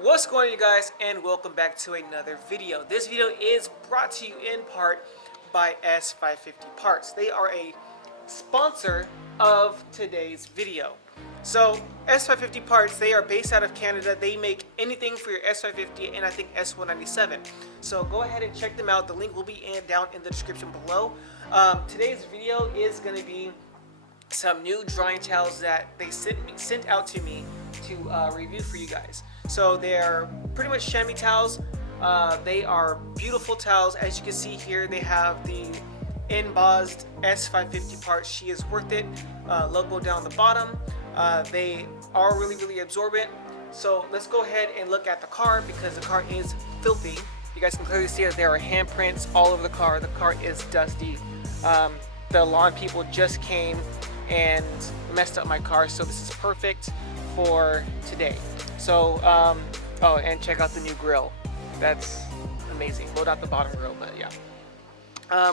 What's going on, you guys, and welcome back to another video. This video is brought to you in part by S550 Parts. They are a sponsor of today's video. So S550 Parts, they are based out of Canada. They make anything for your S550 and I think S197. So go ahead and check them out. The link will be down in the description below. Today's video is going to be some new drying towels that they sent out to me to review for you guys. So they're pretty much chamois towels. They are beautiful towels. As you can see here, they have the embossed S550 Parts. She is worth it logo down the bottom. They are really absorbent. So let's go ahead and look at the car because the car is filthy. You guys can clearly see that there are handprints all over the car. The car is dusty. The lawn people just came and messed up my car, so this is perfect for today. So oh, and check out the new grill. That's amazing. Well, not the bottom grill, but yeah.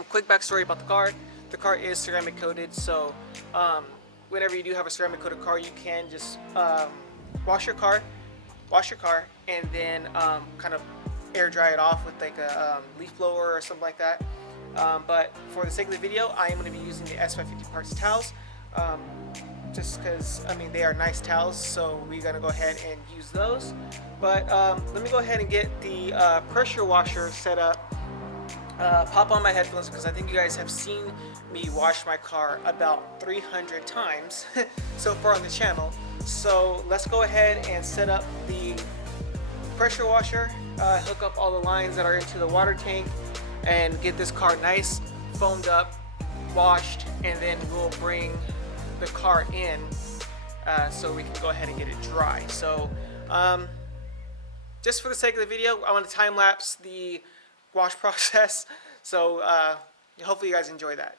Quick backstory about the car. The car is ceramic coated, so whenever you do have a ceramic coated car, you can just wash your car, and then kind of air dry it off with like a leaf blower or something like that. But for the sake of the video, I am going to be using the S550 Parts towels. Just because, I mean, they are nice towels, so we're going to go ahead and use those. But let me go ahead and get the pressure washer set up. Pop on my headphones because I think you guys have seen me wash my car about 300 times so far on the channel. So let's go ahead and set up the pressure washer, hook up all the lines that are into the water tank, and get this car nice, foamed up, washed, and then we'll bring the car in so we can go ahead and get it dry. So just for the sake of the video, I want to time lapse the wash process, so hopefully you guys enjoy that.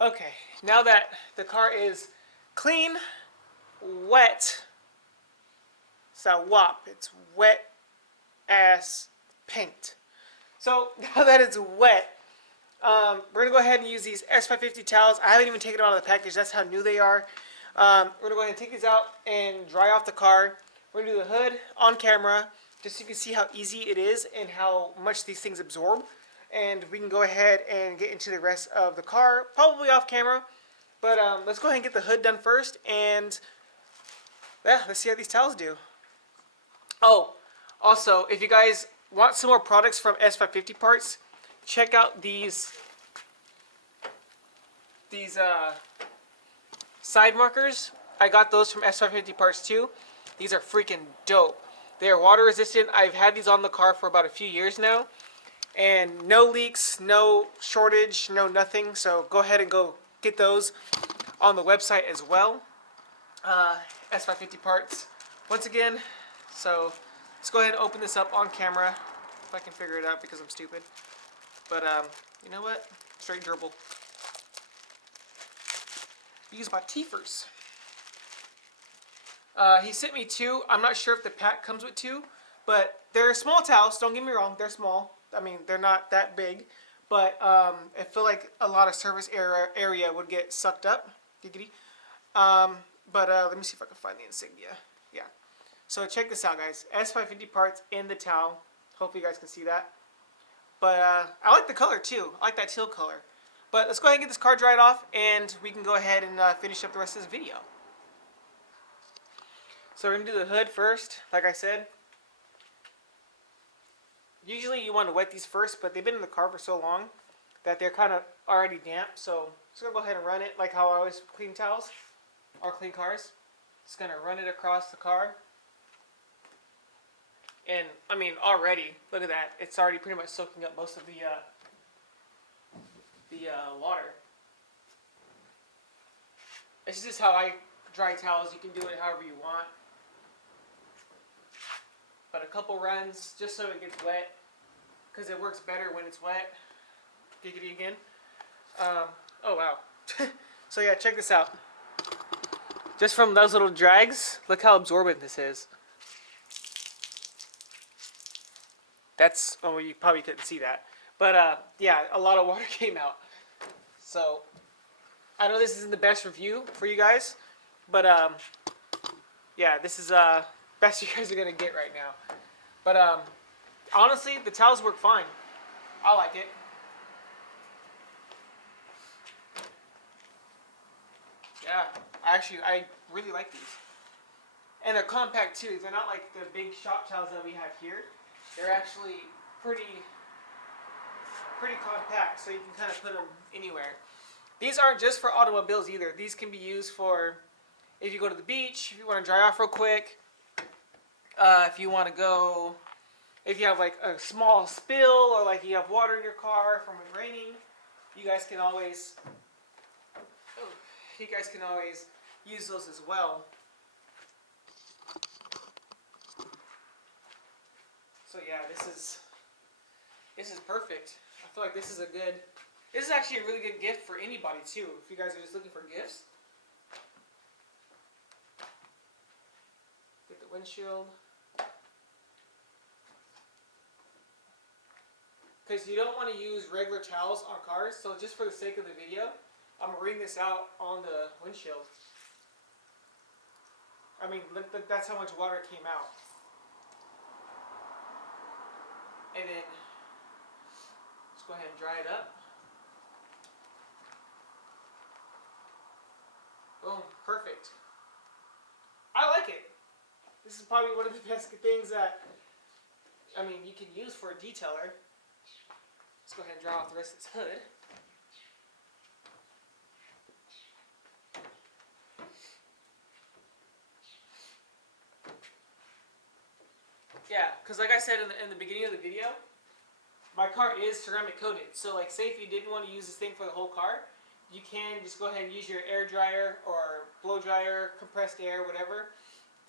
Okay, now that the car is clean, wet, it's not WAP, it's wet ass paint. So now that it's wet, we're gonna go ahead and use these S550 towels. I haven't even taken them out of the package, that's how new they are. We're gonna go ahead and take these out and dry off the car. We're gonna do the hood on camera, just so you can see how easy it is and how much these things absorb. And we can go ahead and get into the rest of the car, probably off camera. But let's go ahead and get the hood done first, and yeah, let's see how these towels do. Oh, also, if you guys want some more products from S550 Parts, check out these these side markers. I got those from S550 Parts too. These are freaking dope. They are water resistant. I've had these on the car for about a few years now. And no leaks, no shortage, no nothing. So go ahead and go get those on the website as well. S550 Parts. Once again, so let's go ahead and open this up on camera. If I can figure it out because I'm stupid. But you know what? Straight gerbil. Used by Teefers. He sent me two. I'm not sure if the pack comes with two, but they're small towels. Don't get me wrong, they're small. I mean, they're not that big, but I feel like a lot of surface area would get sucked up. Giggity. But let me see if I can find the insignia. Yeah. So check this out, guys. S550 Parts in the towel. Hopefully you guys can see that. But I like the color too. I like that teal color. But let's go ahead and get this car dried off, and we can go ahead and finish up the rest of this video. So we're going to do the hood first, like I said. Usually you want to wet these first, but they've been in the car for so long that they're kind of already damp. So I'm just going to go ahead and run it like how I always clean towels or clean cars. Just going to run it across the car. And, I mean, already, look at that. It's already pretty much soaking up most of the water. This is just how I dry towels. You can do it however you want. But a couple runs just so it gets wet, because it works better when it's wet. Giggity again. Oh wow. So yeah, check this out. Just from those little drags, look how absorbent this is. That's, oh, you probably couldn't see that. But yeah, a lot of water came out. So I know this isn't the best review for you guys, but yeah, this is best you guys are gonna get right now. But honestly, the towels work fine. I like it. Yeah, I really like these. And they're compact too. They're not like the big shop towels that we have here. They're actually pretty compact, so you can kind of put them anywhere. These aren't just for automobiles either. These can be used for if you go to the beach, if you want to dry off real quick, if you want to go, if you have like a small spill or like you have water in your car from it raining, you guys can always use those as well. So yeah, this is perfect. I feel like this is actually a really good gift for anybody too. If you guys are just looking for gifts. Get the windshield. Because you don't want to use regular towels on cars, so just for the sake of the video, I'm going to wring this out on the windshield. I mean, that's how much water came out. And then, let's go ahead and dry it up. Boom, perfect. I like it. This is probably one of the best things that, I mean, you can use for a detailer. Let's go ahead and dry off the rest of this hood. Yeah, because like I said in the beginning of the video, my car is ceramic coated. So like say if you didn't want to use this thing for the whole car, you can just go ahead and use your air dryer or blow dryer, compressed air, whatever,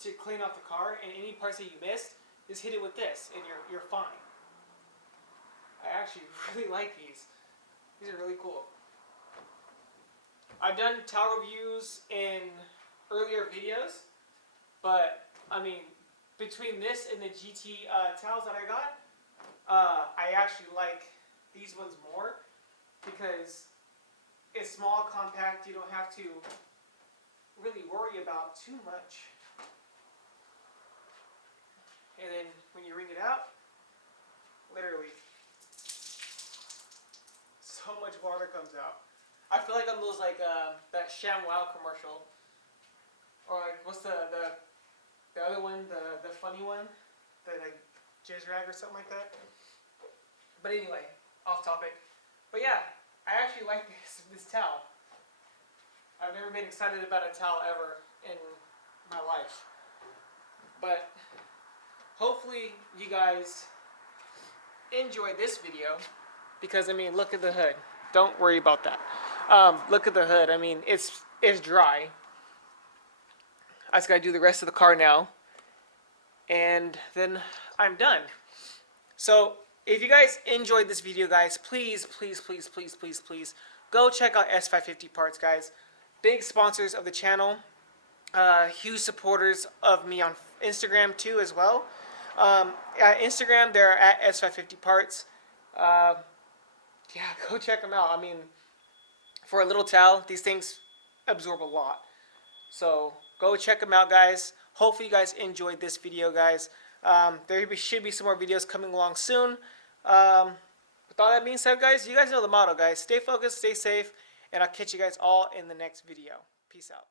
to clean off the car. And any parts that you missed, just hit it with this and you're fine. I actually really like these. These are really cool. I've done towel reviews in earlier videos, but I mean, between this and the GT towels that I got, I actually like these ones more because it's small, compact. You don't have to really worry about too much. And then when you wring it out, literally, so much water comes out. I feel like on those like that ShamWow commercial, or like what's the other one, the funny one, the like jizz rag or something like that. But anyway, off topic. But yeah, I actually like this towel. I've never been excited about a towel ever in my life. But hopefully you guys enjoy this video, because I mean, look at the hood. Don't worry about that. Look at the hood. I mean, it's dry. I just gotta do the rest of the car now, and then I'm done. So if you guys enjoyed this video, guys, please go check out S550 Parts, guys. Big sponsors of the channel, huge supporters of me on Instagram too as well. At Instagram, they're at S550 Parts. Yeah, go check them out. I mean, for a little towel, these things absorb a lot. So go check them out, guys. Hopefully you guys enjoyed this video, guys. There should be some more videos coming along soon. With all that being said, guys, you guys know the motto, guys. Stay focused, stay safe, and I'll catch you guys all in the next video. Peace out.